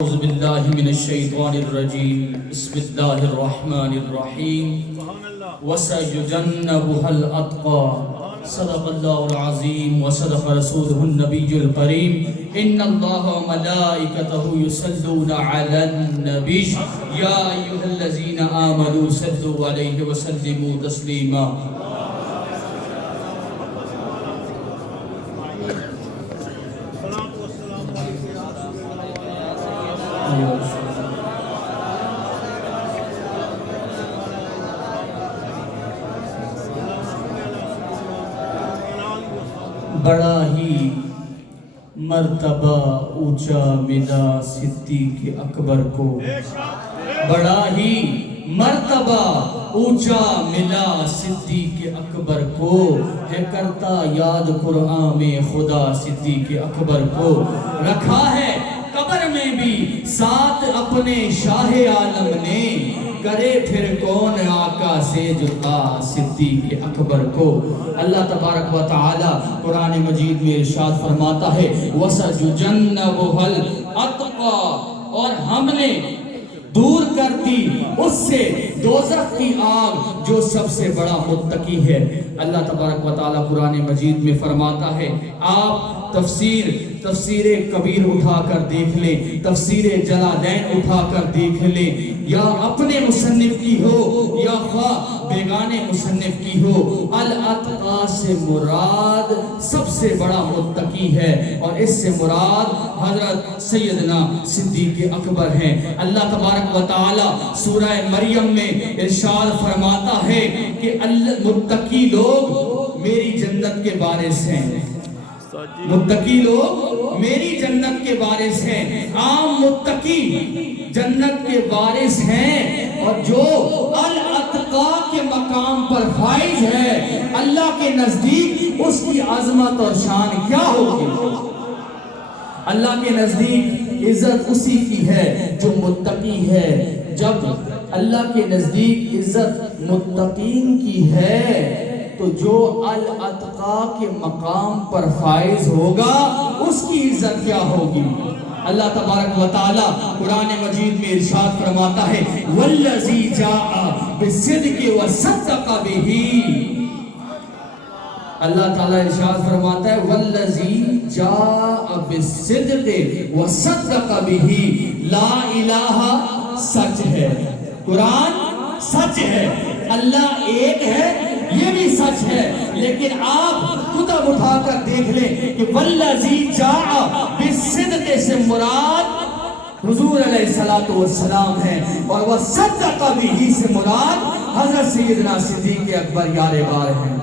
أعوذ بالله من الشيطان الرجيم بسم الله الرحمن الرحيم وسيجنبها الأتقى صدق الله العظيم وصدق رسوله النبي الكريم إن الله وملائكته يصلون على النبي يا أيها الذين آمنوا صلوا عليه وسلموا تسليما بڑا ہی مرتبہ اونچا ملا صدیق اکبر کو بڑا ہی مرتبہ اونچا ملا صدیق اکبر کو ہے کرتا یاد قرآن میں خدا صدیق اکبر کو رکھا ہے قبر میں بھی ساتھ اپنے شاہ عالم نے کرے پھر کون آقا سے جدا صدیق اکبر کو اللہ تبارک و تعالی قرآن مجید میں ارشاد فرماتا ہے وَسَجُجَنَّبُهَا الْأَتْقَى اور ہم نے دور کر دی اس سے دوزخ کی آگ جو سب سے بڑا متقی ہے اللہ تبارک و تعالی قرآن مجید میں فرماتا ہے آپ تفسیر کبیر اٹھا کر دیکھ لیں تفسیر جلالین اٹھا کر دیکھ لیں یا اپنے مصنف کی ہو یا خواہ بیگانے مصنف کی ہو الاتقا سے مراد سب سے بڑا متقی ہے اور اس سے مراد حضرت سیدنا صدیق اکبر ہیں اللہ تبارک و تعالی سورہ مریم میں ارشاد فرماتا ہے کہ متقی لوگ میری جنت کے وارث ہیں متقی لوگ میری جنت کے وارث ہیں عام متقی جنت کے وارث ہیں اور جو الاتقا کے مقام پر فائز ہے اللہ کے نزدیک اس کی عظمت اور شان کیا ہوگی اللہ کے نزدیک عزت اسی کی ہے جو متقی ہے جب اللہ کے نزدیک عزت متقین کی ہے تو جو الاتقا کے مقام پر فائز ہوگا اس کی عزت کیا ہوگی اللہ تبارک و تعالی قرآن مجید میں ارشاد فرماتا ہے والذی جاء بالصدق وصدق به اللہ تعالی ارشاد فرماتا ہے والذی جاء بالصدق وصدق به لا الہ سچ ہے قرآن سچ ہے اللہ ایک ہے یہ بھی سچ ہے لیکن آپ کتب اٹھا کر دیکھ لیں کہ والذی جاء بالصدق سے مراد حضور علیہ السلام ہے اور وہ صدق بھی سے مراد حضرت سیدنا صدیق اکبر یار غار ہیں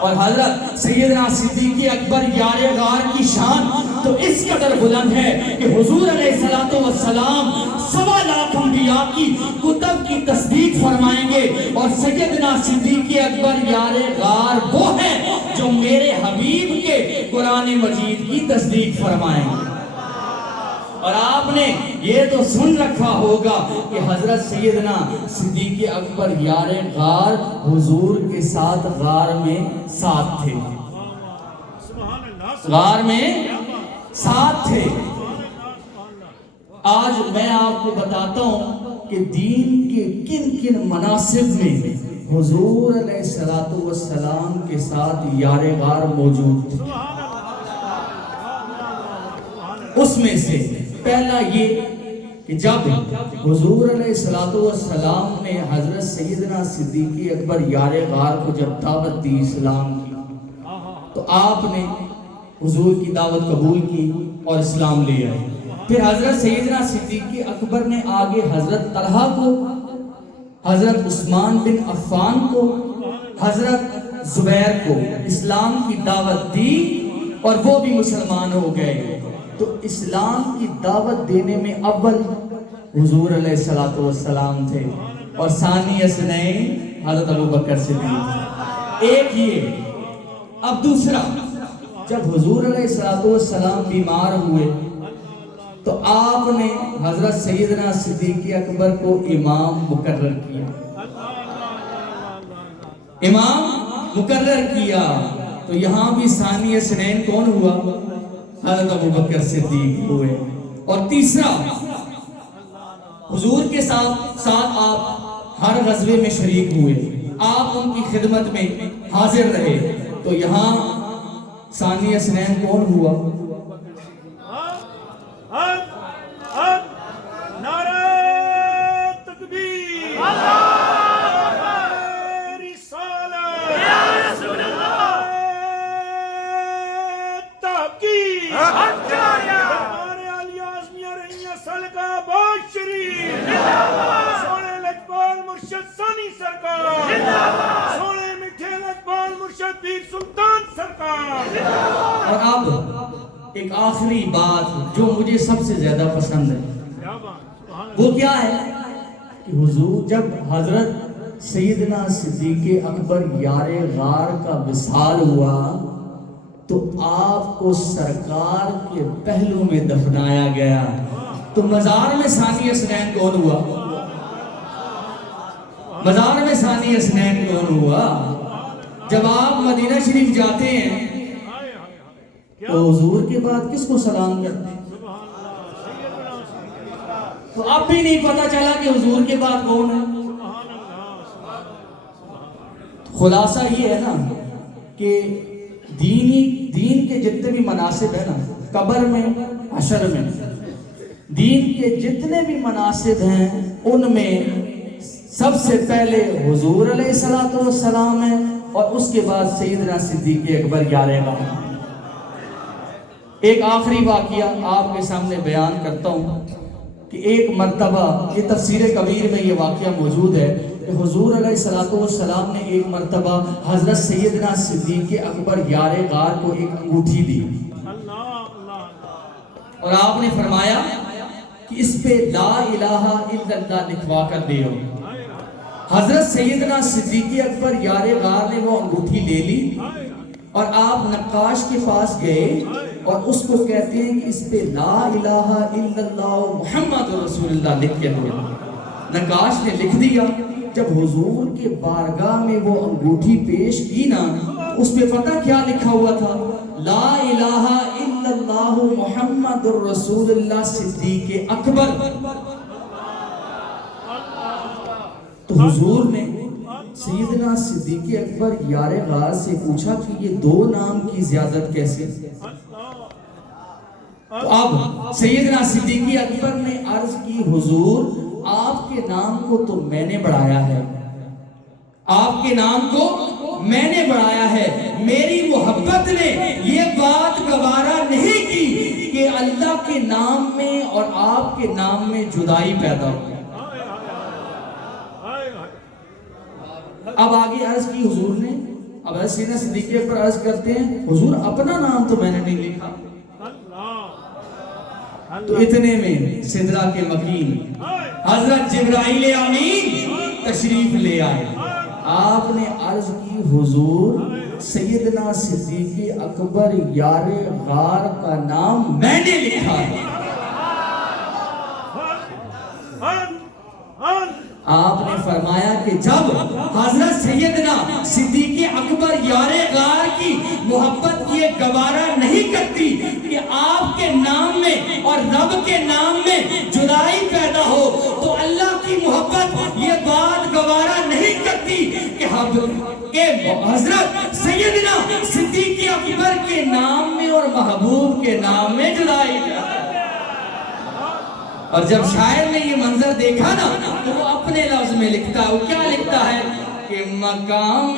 اور حضرت سیدنا صدیق اکبر یار غار کی شان تو اس قدر بلند ہے کہ حضور علیہ السلام 1.25 لاکھ انبیاء کی کتب کی تصدیق فرمائیں گے اور سیدنا صدیق اکبر یار غار وہ ہیں جو میرے حبیب کے قرآن مجید کی تصدیق فرمائیں گے اور آپ نے یہ تو سن رکھا ہوگا کہ حضرت سیدنا صدیق اکبر یار غار حضور کے ساتھ غار میں ساتھ تھے غار میں ساتھ تھے آج میں آپ کو بتاتا ہوں کہ دین کے کن کن مناسب میں حضور علیہ السلام کے ساتھ یار غار موجود تھے اس میں سے پہلا یہ کہ جب حضور علیہ السلام نے حضرت سیدنا صدیق اکبر یار غار کو جب دعوت دی اسلام کی تو آپ نے حضور کی دعوت قبول کی اور اسلام لے آئے پھر حضرت سیدنا صدیق اکبر نے آگے حضرت طلحہ کو حضرت عثمان بن عفان کو حضرت زبیر کو اسلام کی دعوت دی اور وہ بھی مسلمان ہو گئے تو اسلام کی دعوت دینے میں اول حضور علیہ السلام تھے اور ثانی اثنین حضرت ابوبکر صدیق ایک یہ اب دوسرا جب حضور علیہ السلام بیمار ہوئے تو آپ نے حضرت سیدنا صدیق اکبر کو امام مقرر کیا امام مقرر کیا تو یہاں بھی ثانی اثنین کون ہوا حضرت ابوبکر صدیق ہوئے اور تیسرا، حضور کے ساتھ آپ ہر غزوے میں شریک ہوئے، آپ ان کی خدمت میں حاضر رہے، تو یہاں ثانی اثنین کون ہوا؟ نعرہ تکبیر، رسالت، یا رسول اللہ، تحقیق، ہمارے علی اعظمیہ رہیہ سلکہ باز شریف، سونے لجپال مرشد ثانی سرکار، سونے میٹھے لجپال مرشد پیر سلطان سرکار۔ اور اب ایک آخری بات جو مجھے سب سے زیادہ پسند ہے، وہ کیا ہے کہ حضور جب حضرت سیدنا صدیق اکبر یار غار کا وصال ہوا تو آپ کو سرکار کے پہلو میں دفنایا گیا، تو مزار میں ثانی اثنین کون ہوا؟ مزار میں ثانی اثنین کون ہوا؟ جب آپ مدینہ شریف جاتے ہیں تو حضور کے بعد کس کو سلام کرتے ہیں؟ تو اب بھی نہیں پتا چلا کہ حضور کے بعد کون ہے۔ خلاصہ یہ ہے نا کہ دین کے جتنے بھی مناسب ہیں نا، قبر میں، حشر میں، دین کے جتنے بھی مناسب ہیں ان میں سب سے پہلے حضور علیہ السلام ہے، اور اس کے بعد سیدنا صدیق اکبر یار غار۔ ایک آخری واقعہ آپ کے سامنے بیان کرتا ہوں کہ ایک مرتبہ، یہ تفسیر کبیر میں یہ واقعہ موجود ہے کہ حضور علیہ السلام نے ایک مرتبہ حضرت سیدنا صدیق اکبر یار غار کو ایک انگوٹھی دی، اور آپ نے فرمایا کہ اس پہ لا الہ الا اللہ لکھوا کر دیو۔ حضرت سیدنا صدیق اکبر یار غار نے وہ انگوٹھی لے لی اور آپ نقاش کے پاس گئے اور اس کو کہتے ہیں کہ اس پہ لا الہ الا اللہ محمد رسول اللہ لکھ کے دو۔ نقاش نے لکھ دیا۔ جب حضور کے بارگاہ میں وہ انگوٹھی پیش کی نا، اس پہ پتہ کیا لکھا ہوا تھا؟ لا الہ الا اللہ محمد رسول اللہ صدیق اکبر۔ تو حضور نے سیدنا صدیق اکبر یار غار سے پوچھا کہ یہ دو نام کی زیادت کیسے؟ تو اب سیدنا صدیق اکبر نے عرض کی، حضور آپ کے نام کو تو میں نے بڑھایا ہے، آپ کے نام کو میں نے بڑھایا ہے، میری محبت نے یہ بات گوارا نہیں کی کہ اللہ کے نام میں اور آپ کے نام میں جدائی پیدا ہو۔ اب آگے عرض کی حضور نے، اب سیدنا صدیق اکبر عرض کرتے ہیں، حضور اپنا نام تو میں نے نہیں لکھا۔ تو اتنے میں سدرہ کے مکین حضرت جبرائیل امین تشریف لے آئے۔ آپ نے عرض کی، حضور سیدنا صدیق اکبر یار غار کا نام میں نے لکھا ہے۔ آپ نے فرمایا کہ جب حضرت سیدنا صدیق اکبر یار غار کی محبت یہ گوارا نہیں کرتی کہ آپ کے نام میں اور رب کے نام میں جدائی پیدا ہو، تو اللہ کی محبت یہ بات گوارا نہیں کرتی کہ حضرت سیدنا صدیق اکبر کے نام میں اور محبوب کے نام میں جدائی پیدا ہو۔ اور جب شاعر نے یہ منظر دیکھا نا تو وہ اپنے لفظ میں لکھتا ہے، وہ کیا لکھتا ہے کہ مقام